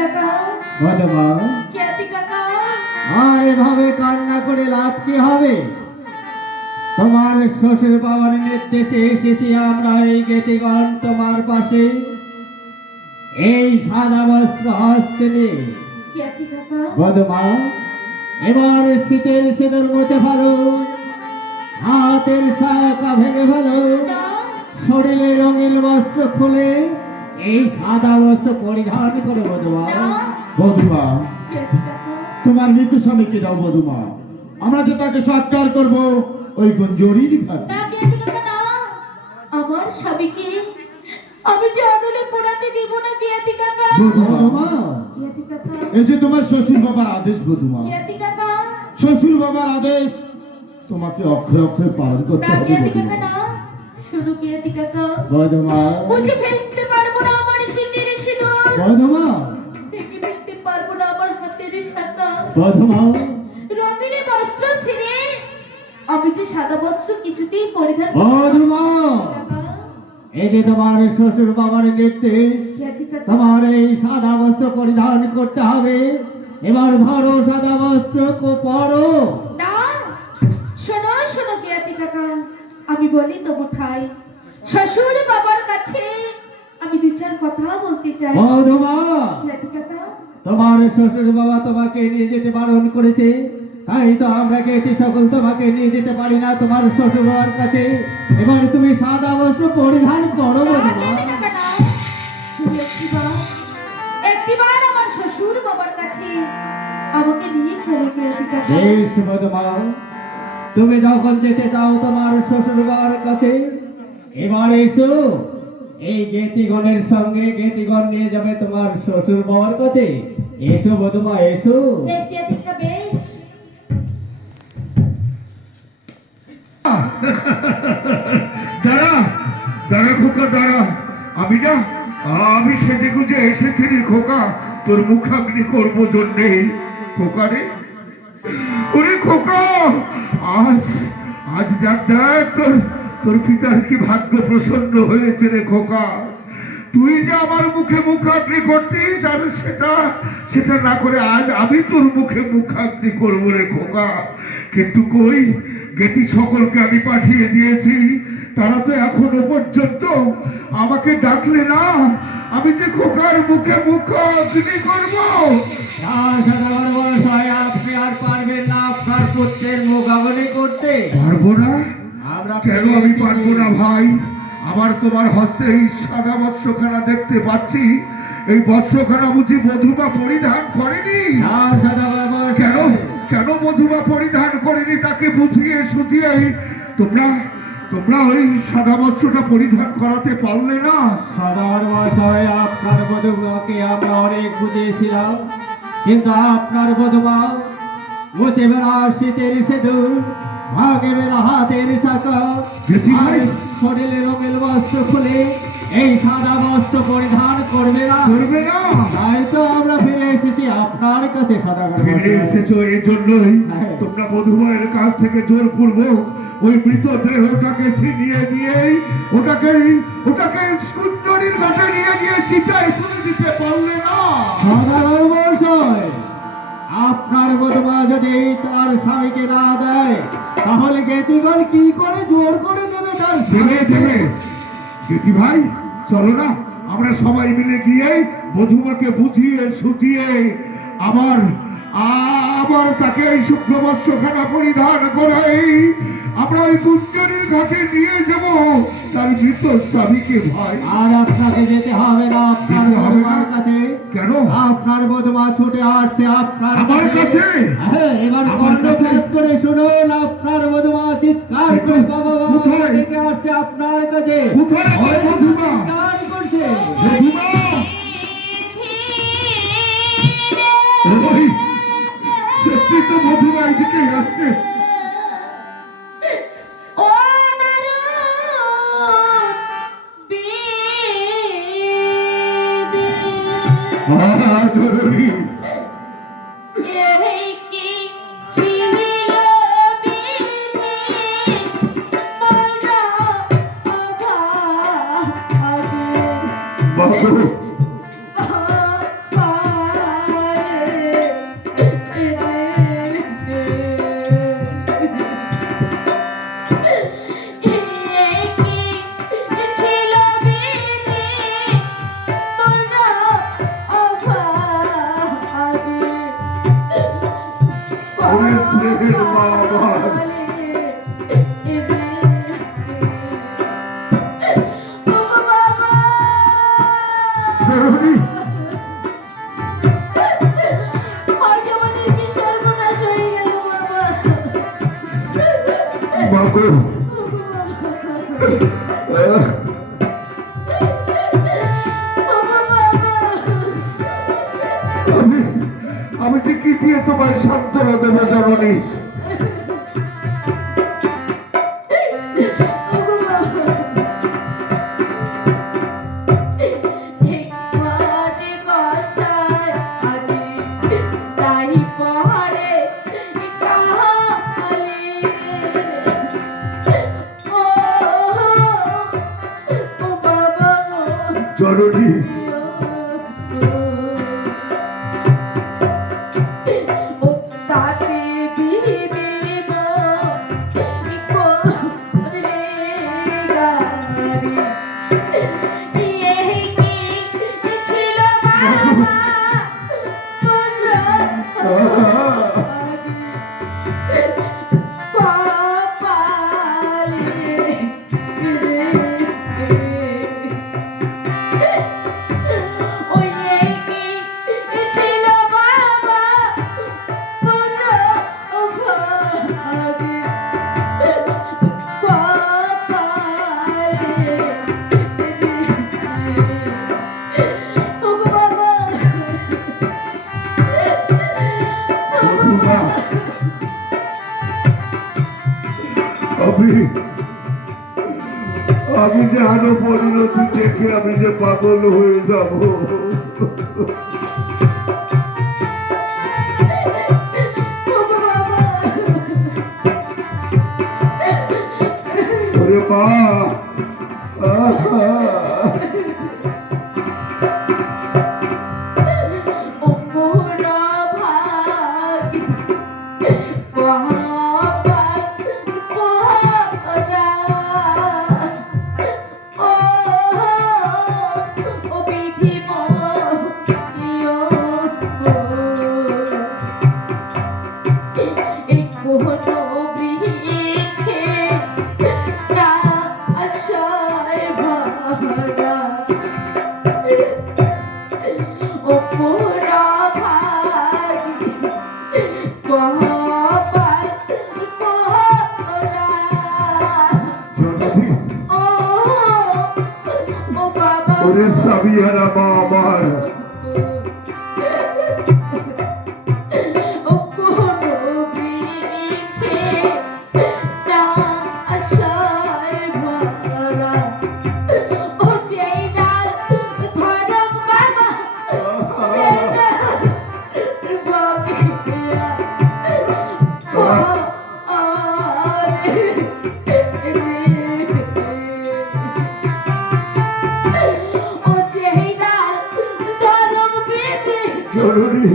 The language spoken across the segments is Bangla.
কাকা বদমা খ্যাতি কাকা আর এভাবে কান্না করে লাভ কি হবে? তোমার শ্বশুর বাবার নির্দেশে এসেছি আমরা এই জ্ঞাতিগণ তোমার পাশে, এই সাদা বস্ত্র হস্তে নিয়ে। খ্যাতি কাকা বদমা এবার শীতের সিঁদুর মুছে ফেলো, হাতের শাখা ভেঙে ফেলো, না শরীরে রঙিন বস্ত্র খুলে এই সাদা বস্ত্র পরিধান করো বদমা। না বধুমা, খ্যাতি কাকা তোমার মৃত্যু স্বামীকে দাও বধুমা, আমরা যে তাকে সৎকার করব ওই গঞ্জরির ঘাট। না খ্যাতি কাকা না, আমার স্বামীকে আমি যে আদলে পোড়াতে দিব না খ্যাতি কাকা। বধুমা, খ্যাতি কাকা এই যে তোমার শ্বশুর বাবার আদেশ বধুমা, খ্যাতি কাকা শ্বশুর বাবার আদেশ তোমাকে অক্ষরে অক্ষরে পালন করতে না হবে খ্যাতি বধুমা। কাকা না, শুধু খ্যাতি কাকা বদমা মুছে ফেলতে পারবো না আমার সিঁদুর সিঁদুর, বদমা ভেঙে ফেলতে পারবো না আমার হাতের শাখা, বদমা রঙিন বস্ত্র ছিঁড়ে আমি যে সাদা বস্ত্র কিছুতেই পরিধান বদমা কাকা। এই যে তোমার শ্বশুর বাবার নির্দেশ, খ্যাতি কাকা তোমার এই সাদা বস্ত্র পরিধান করতে হবে। এবার ধরো সাদা বস্ত্র পরো। না শোনো শোনো খ্যাতি কাকা, আমি বলি তবু ঠাই শ্বশুর বাবার কাছে আমি দু চার কথা বলতে চাই। বদমা খ্যাতি কাকা তোমার শ্বশুর বাবা তোমাকে নিয়ে যেতে বারণ করেছে, তাই তো আমরা জ্ঞাতি সকল তোমাকে নিয়ে যেতে পারি না তোমার শ্বশুর বাবার কাছে। এবার তুমি সাদা বস্ত্র পরিধান করো না, বদমা। খ্যাতি কাকা না, শুধু একটিবার আমার শ্বশুর বাবার কাছে আমাকে নিয়ে চলো খ্যাতি কাকা। বেশ বদমা, তুমি যখন যেতে চাও তোমার শ্বশুর বাবার কাছে, এবার এসো এই জ্ঞাতিগণের সঙ্গে, জ্ঞাতিগণ নিয়ে যাবে তোমার শ্বশুর বাবার কাছে। এসো বদমা এসো। বেশ খ্যাতি কাকা বেশ। দাঁড়া দাঁড়া খোকা দাঁড়া, আমি সেজে গুজে এসেছি রে খোকা, তোর মুখাগ্নি করবো জন্যে। খোকা রে, ওরে খোকা, আজ আজ দেখ দেখ তোর তোর পিতার কি ভাগ্য প্রসন্ন হয়েছে রে খোকা। তুই যে আমার মুখে মুখাগ্নি করতিস, আর সেটা সেটা না করে আজ আমি তোর মুখে মুখাগ্নি করবো রে খোকা। কিন্তু কই, জ্ঞাতি সকলকে আমি পাঠিয়ে দিয়েছি, তারা তো এখনো পর্যন্ত আমাকে ডাকলে না। আমি যে খোকার মুখে মুখাগ্নি করবো। না সদাগর মহাশয়, আপনি আর পারবেন না আপনার পুত্রের মোকাবিলা করতে। পারবো না? আমরা কেন আমি পারবো না ভাই? আমার তোমার হস্তে এই সাদা বস্ত্রখানা দেখতে পাচ্ছি, এই বস্ত্রখানা বুঝি বধূমা পরিধান করেনি? না সদাগর কেন মহাশয়, কেন বধূমা পরিধান করেনি তাকে বুঝিয়ে সুঝিয়ে তোমরা তোমরা ওই সাদা বস্ত্রটা পরিধান করাতে পারলে না? সদাগর মহাশয়, আপনার বধূকে আমরা অনেক বুঝিয়েছিলাম, কিন্তু আপনার বধূমা মুছে বেড়া শীতের সিঁদুর, ভাগে বেড়া হাতের শাখা, জ্যোতি ভাই, আর শরীরে রঙিন বস্ত্র খুলে এই সাদা বস্ত্র পরিধান করবে না। করবে না? তাই তো আমরা ফিরে এসেছি আপনার কাছে সদাগর ফিরে মহাশয়। এসেছো এই জন্যই হ্যাঁ। তোমরা বধূমায়ের কাছ থেকে জোরপূর্বক ওই মৃতদেহটাকে ছিনিয়ে নিয়ে ওটাকে ওটাকে সুন্দরীর ঘাটে নিয়ে গিয়ে চিতায় তুলে দিতে পারলে না? সদাগর মহাশয়, আপনার বধূমা যদি তার স্বামীকে না দেয়, তাহলে জ্ঞাতিগণ কি করে জোর করে দেবে তার দেবে স্বামীকে? দেবে। জ্যোতি ভাই, চলো না আমরা সবাই মিলে গিয়ে বধূমাকে বুঝিয়ে সুঝিয়ে আবার আবার তাকে এই শুক্র বস্ত্রখানা পরিধান করাই আমরা ওই গুঞ্জরির ঘাটে নিয়ে যাব তার মৃত স্বামীকে। ভাই, আর আপনাকে যেতে হবে না আপনার যেতে হবে না? বধূমার কাছে। কেন? আপনার বধূমা ছুটে আসছে আপনার আমার কাছে? হ্যাঁ, এবার আমার কাছে? কর্ণপাত করে শুনুন, আপনার বধূমা চিৎকার করে বাবা বাবা কোথায়? ডেকে আসছে আপনার কাছে। কোথায় আমার ওই বধূমা? চিৎকার করছে। বধূমা! ওই, সত্যি তো বধূমা এদিকে আসছে। ও নারদ বেদে জরুরি এই কি ছিল বিধি মনা অভাগে বাবু, স্নেহের মা আমার। জননী, মা গো, আহ, আমি যে কি দিয়ে তোমায় সান্ত্বনা দেবো জননী? জননী, আমি যে আরো পরিণতি দেখে আমি যে পাগল হয়ে যাব। ওরে মা, ওরে সাবিহারা মা আমার, জননী,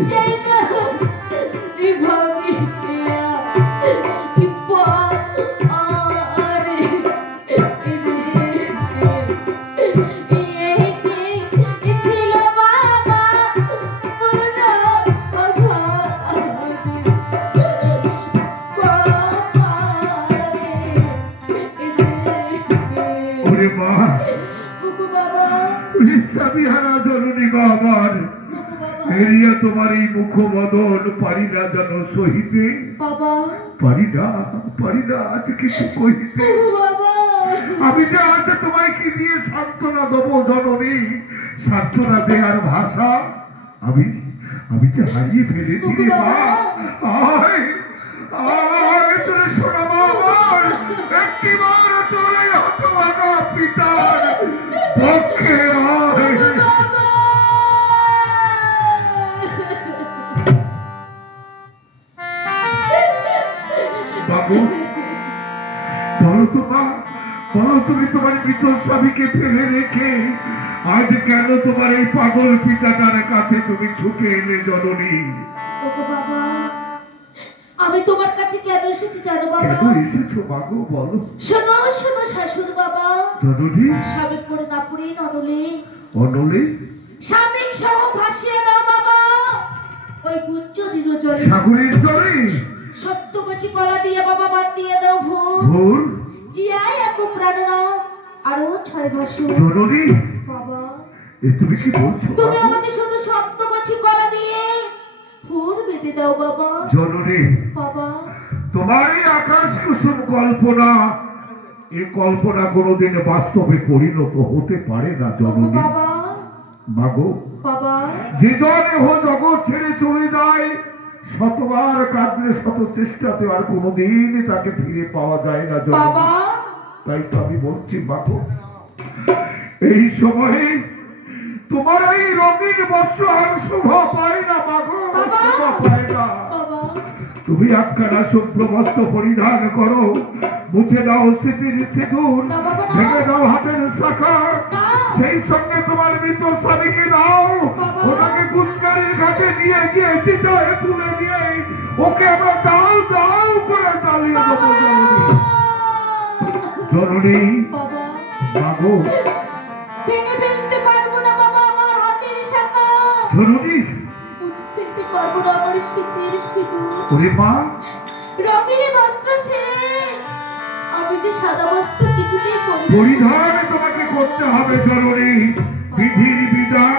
ওরে মা, সাবিহারা জননী মা আমার, হেরিয়া তোমার এই মুখমদন পারি না যেন সহিতে, পারি না আজ কিছু কহিতে। আমি যে আজ তোমায় কি দিয়ে সান্ত্বনা দেবো জননী? সান্ত্বনা দেয়ার ভাষা আমি যে হারিয়ে ফেলেছি রে মা। আয় আয় তোরে শোনা মা আমার, একটিবার তোর এই হতভাগা পিতার পক্ষে আয়। বাবু, বলো তো মা, বলো তুমি তোমার মৃত স্বামীকে ফেলে রেখে আজ কেন তোমার এই পাগল পিতাটার কাছে তুমি ছুটে এলে জননী? আমি তোমার কাছে কেন এসেছি জানো বাবা? কেন এসেছো বাবু বলো? শোনো শোনো শাশুড়ি বাবা, জননী, স্বামী পড়ে না পড়ে ননলে অনলে স্বামী সহ ভাসিয়ে দাও বাবা ওই গুঞ্জরির জলে। সাগরের জলে? সপ্তকচি কলা দিয়ে বাবা বাদ দিয়ে দাও ভুল ভুল জিয়াই এক প্রাণনাথ আরো 6 বছর জননী বাবা এ তুমি কি বলছো তুমি বাবু? আমাকে শুধু সপ্তকচি কলা দিয়ে ফুল বেঁধে দাও বাবা জননী বাবা তোমার এই আকাশ কুসুম কল্পনা এই কল্পনা কোনোদিন বাস্তবে পরিণত হতে পারে না জননী বাবা মাগো বাবা যে জন এহ জগৎ ছেড়ে চলে যায় শতবার কাঁদলে শত চেষ্টাতে আর কোনোদিন তাকে ফিরে পাওয়া যায় না জননী বাবা তাই তো আমি বলছি বাবু এই সময়ে তোমার এই রঙিন বস্ত্র আর শোভা পায় না মাগো বাবা! শোভা পায় না বাবা তুমি একখানা শুভ্র বস্ত্র পরিধান করো মুছে দাও স্মৃতির সিঁদুর না বাবা, না। ভেঙে দাও হাতের শাখা না। সেই সঙ্গে তোমার মৃত স্বামীকে দাও বাবা। ওটাকে গুনগারির ঘাটে নিয়ে গিয়ে চিতায় তুলে দিয়ে ওকে আমরা দাও দাও করে চালিয়ে দেবো জননী বাবা মাগো ভেঙে ফেলতে পারবো না বাবা আমার হাতের শাখা জননী মুছে ফেলতে পারবো না আমার শীতের সিঁদুর ওরে মা রঙিন বস্ত্র ছেড়ে আমি যে সাদা বস্ত্র কিছুতেই পরি পরিধান তোমাকে করতে হবে জননী বিধির বিধান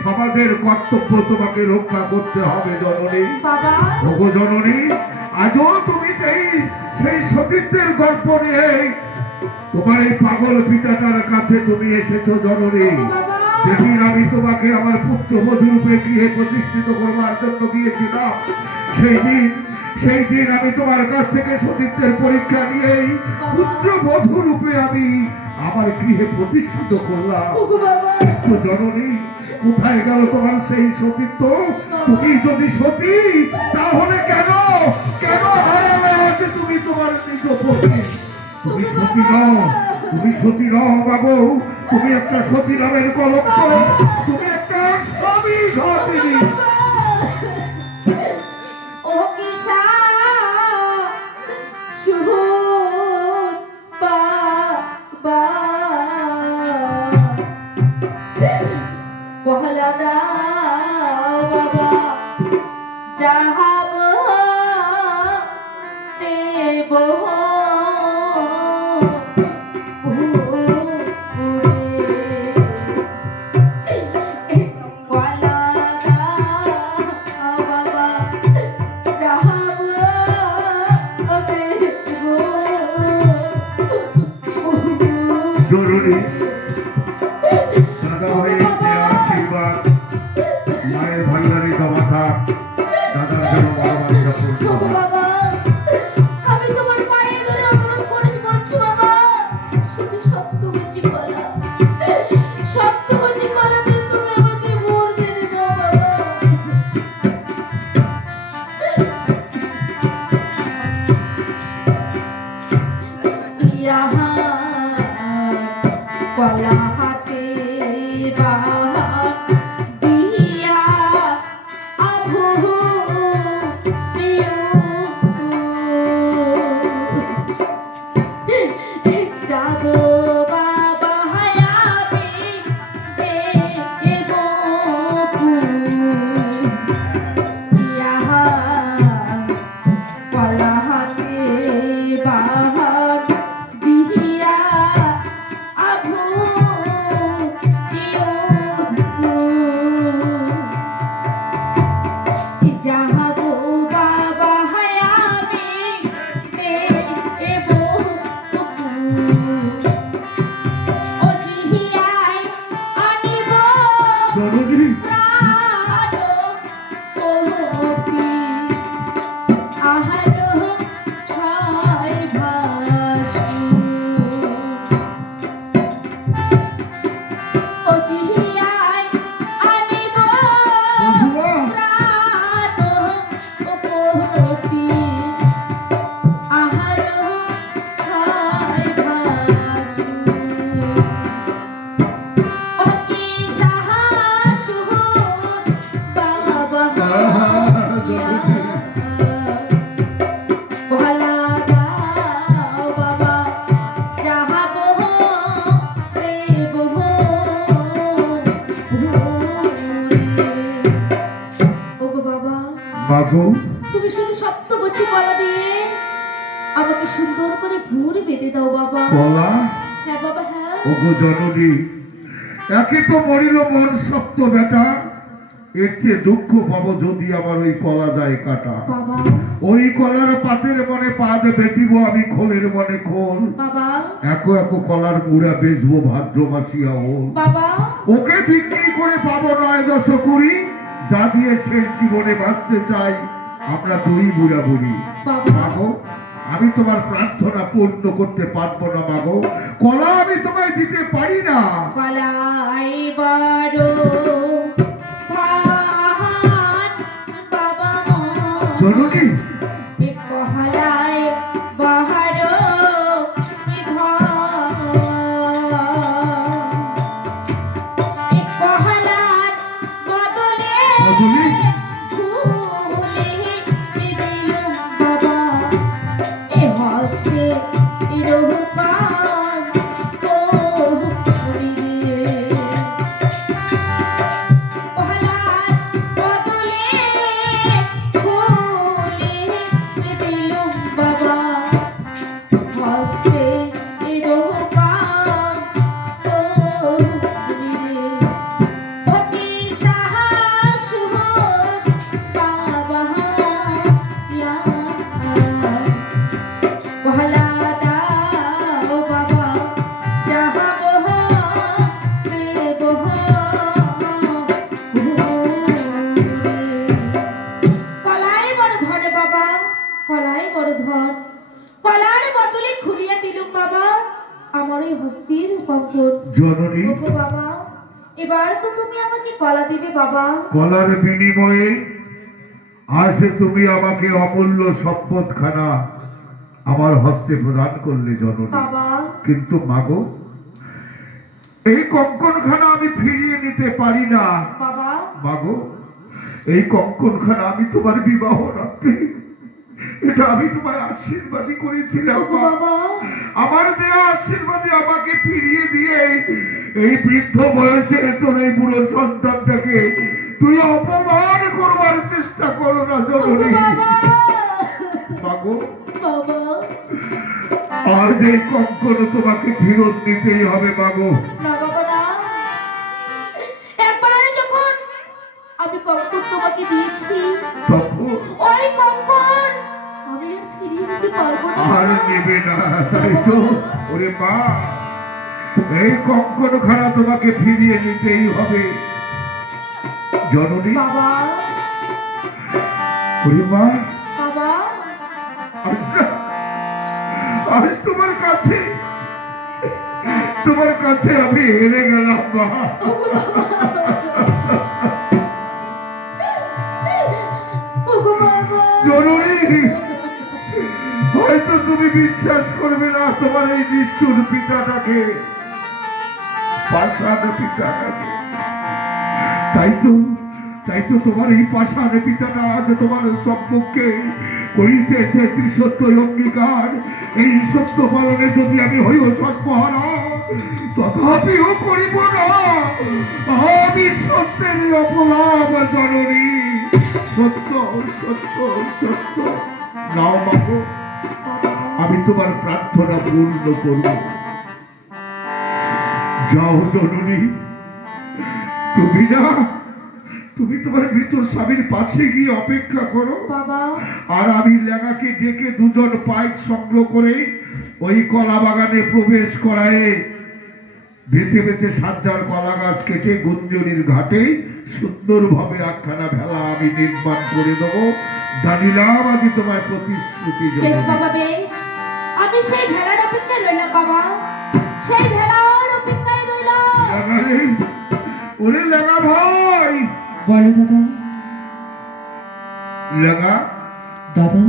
সমাজের কর্তব্য তোমাকে রক্ষা করতে হবে জননী বাবা ওগো জননী আজও তুমি সেই সতীত্বের গল্প নিয়ে তোমার এই পাগল পিতাটার কাছে তুমি এসেছো জননী বাবা যেদিন আমি তোমাকে আমার পুত্রবধূ রূপে গৃহে প্রতিষ্ঠিত করবার জন্য গিয়েছিলাম সেই দিন আমি তোমার কাছ থেকে সতীত্বের পরীক্ষা নিয়েই পুত্রবধূ রূপে আমি আমার গৃহে প্রতিষ্ঠিত করলাম ওগো বাবা তো জননী কোথায় গেল তোমার সেই সতীত্ব তুমি যদি সতী তাহলে কেন কেন হারালে আছে তুমি তোমার নিজ পতি তুমি সতী নও তুমি সতী নও বাবু তুমি একটা সতী নামের কলঙ্ক তুমি একটা স্বামী ঘাতিনী ও কিসা শুহুর বাবা পহলা দাও বাবা যাহাব দেব জরুরি দাদা ভাইয়ের দেওয়া আশীর্বাদ মায়ের ভান্ডারি জমা থাক দাদার যেন মনোবাঞ্ছা পূর্ণ হয় বাবা আমি তোমার পায়ে ধরে অনুরোধ করে বলছি বাবা শুধু সপ্তগুচি কলা দিয়ে তুমি আমাকে ভোর বেঁধে দাও বাবা ইয়া কলা হাতে বাহার দিয়া আভু যাব বাবা হায়াবি দেব ইয়া কলা হাতে বাহার দিয়া আভু যাহাবো বাবা হায়াবি দেব ও জিহিয়াই আনিব জননী প্রাণ ওহতি আহার ছয় ভাসু ও জিহিয়াই আনিব বন্ধুরা প্রাণ ওহতি আহার ছয় ভাসু ও কি সাহসু বাবা ভালা দাও বাবা যাহাব দেব ওগো বাবা মাগো তুমি শুধু সপ্তগোছি কলা দিয়ে আমাকে সুন্দর করে ভুর বেঁধে দাও বাবা। কলা? হ্যাঁ বাবা হ্যাঁ। ওগো জননী, একে তো মরিল মোর সপ্ত বেটা, এর চেয়ে দুঃখ পাবো যদি আমার ওই কলা যায় কাটা। বাবা ওই কলার পাতের মনে পাত বেচিব আমি, খোলের মনে খোল। বাবা একে একে কলার মুড়া বেচবো ভাদ্র মাসিয়া ও। বাবা ওকে বিক্রি করে পাবো 9-10 কুড়ি, যা দিয়ে শেষ জীবনে বাঁচতে চাই আমরা দুই বুড়া বুড়ি। বাবা মাগো, আমি তোমার প্রার্থনা পূর্ণ করতে পারবো না মাগো, কলা আমি তোমায় দিতে পারি না। কলাই বড় ধান বাবা মোর। জননী, এ কলাই বড় ধান। এ কলার বদলে বদলে? ফুলে দিলুম বাবা, এ হস্তে রূপকার ও হরিরে। কলার বদলে ফুলে দিলুম বাবা, হস্তে রূপকার ও হরিরে। অতি সাহস হোক বাবা ইয়া, কলা দাও বাবা যাহাবহ দেবহ কলাই বড় ধনে বাবা, কলাই বড় ধন। কলার বদলে খুলিয়া দিলুম বাবা আমার ওই হস্তির কঙ্কন। জননী, ওগো বাবা, এবার তো তুমি আমাকে কলা দিবে বাবা। কলার বিনিময়ে আজ তুমি আমাকে অমূল্য সম্পদখানা আমার হস্তে প্রদান করলে জননী। বাবা কিন্তু মাগো, এই কঙ্কনখানা আমি ফিরিয়ে নিতে পারি না। বাবা মাগো, এই কঙ্কনখানা আমি তোমার বিবাহ রাত্রে, এটা আমি তোমার আশীর্বাদই করেছিলাম ওগো মা। বাবা আমার দেওয়া আশীর্বাদে আমাকে ফিরিয়ে দিয়ে এই বৃদ্ধ বয়সে তোর এই বুড়ো সন্তানটাকে তুই অপমান করবার চেষ্টা করো না ওগো জননী। বাবা মাগো, বাবা আজ এই কঙ্কন তোমাকে ফেরত দিতেই হবে মাগো। না বাবা না, একবার যখন আমি কঙ্কন তোমাকে দিয়েছি তখন ওই কঙ্কন আমি আর ফিরিয়ে দিতে পারবো না আর বাবা। নেবে না, তাই তো? ওরে মা, এই কঙ্কনখানা তোমাকে ফিরিয়ে নিতেই হবে জননী। বাবা ওরে মা, বাবা আজ না, আজ তোমার কাছে আমি হেরে গেলাম মা। ওগো বাবা জননী, হয়তো তুমি বিশ্বাস করবে না তোমার এই নিষ্ঠুর পিতাটাকে, পাষাণ পিতাটাকে। তাই তো তোমার এই পাষাণ পিতাটা আজ তোমার সম্মুখে করিতেছে ত্রিসত্য অঙ্গীকার। এই সত্য পালনে যদি আমি হইও সৎমহারা, তথাপিও করিব না আমি সত্যের অপরাধ জননী। সত্য সত্য সত্য। নাও মাগো, আমি তোমার প্রার্থনা পূর্ণ করব। যাও জননী, তুমি তোমার মৃত স্বামীর পাশে গিয়ে অপেক্ষা করো। বাবা আর আমি লেগাকে ডেকে দুজন পাইক সংগ্রহ করে ওই কলা বাগানে প্রবেশ করায় বেছে বেছে সাজ্জার কলা গাছ কেটে গুঞ্জনির ঘাটে সুন্দরভাবে একখানা ভেলা আমি নির্মাণ করে দেবো। জানিলাম আজ তোমার প্রতিশ্রুতি বেশ জননী। বাবা বেশ, আমি সেই ভেলার অপেক্ষায় রইলাম বাবা, সেই ভেলার অপেক্ষায় রইলাম। লাগা রে, ওরে লাগা ভাই, বলো দাদা। লাগা দাদা